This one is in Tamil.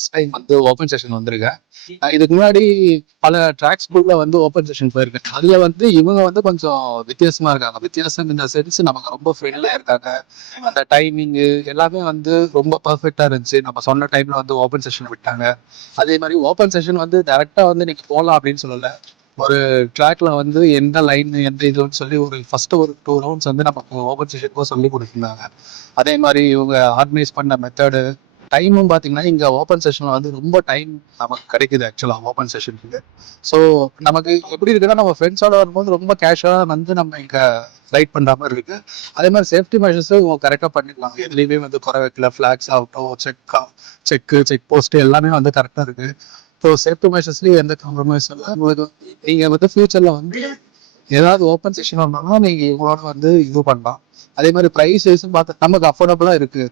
ஃபர்ஸ்ட் டைம் வந்து ஓப்பன் செஷன் வந்திருக்கேன். இதுக்கு முன்னாடி பல ட்ராக் ஸ்கூல்ல வந்து ஓப்பன் செஷன் போயிருக்கேன். அதுல வந்து இவங்க வந்து கொஞ்சம் வித்தியாசமா இருக்காங்க. வித்தியாசம் இந்த சென்ஸ் நமக்கு ரொம்ப ஃப்ரெண்ட்லியா இருக்காங்க. அந்த டைமிங்கு எல்லாமே வந்து ரொம்ப பர்ஃபெக்ட்டா இருந்துச்சு. நம்ம சொன்ன டைம்ல வந்து ஓப்பன் செஷன் விட்டாங்க. அதே மாதிரி ஓப்பன் செஷன் வந்து டைரக்டா வந்து நீங்க போலாம் அப்படின்னு சொல்லல. ஒரு ட்ராக்ல வந்து எந்த லைன் எந்த இதுன்னு சொல்லி ஒரு ஃபர்ஸ்ட் ஒரு 2 ரவுண்ட்ஸ் வந்து நமக்கு ஓப்பன் செஷனுக்கும் சொல்லி கொடுத்துருந்தாங்க. அதே மாதிரி இவங்க ஆர்கனைஸ் பண்ண மெத்தடு டைமும் பார்த்தீங்கன்னா இங்க ஓப்பன் செஷன்ல வந்து ரொம்ப டைம் நமக்கு கிடைக்குது ஆக்சுவலா ஓப்பன் செஷனுக்கு. ஸோ நமக்கு எப்படி இருக்குன்னா நம்ம ஃப்ரெண்ட்ஸோட வரும்போது ரொம்ப கேஷுவலா வந்து நம்ம இங்க ரைட் பண்ற மாதிரி இருக்கு. அதே மாதிரி சேஃப்டி மெஷர்ஸும் இவங்க கரெக்டாக பண்ணிருக்காங்க. எதுலையுமே வந்து குறை வைக்கல. ஃபிளாக்ஸ் ஆகட்டும், செக் போஸ்ட் எல்லாமே வந்து கரெக்டாக இருக்கு. ஸோ சேஃப்டி மெஷர்ஸ்லயும் எந்த காம்ப்ரமைஸும் இல்லை. உங்களுக்கு நீங்க வந்து ஃபியூச்சர்ல வந்து ஏதாவது ஓப்பன் செஷன் வந்தாலும் நீங்க இவங்களோட வந்து இது பண்ணலாம். அதே மாதிரி ப்ரைஸஸும் பார்த்து நமக்கு அஃபோர்டபுளா இருக்கு.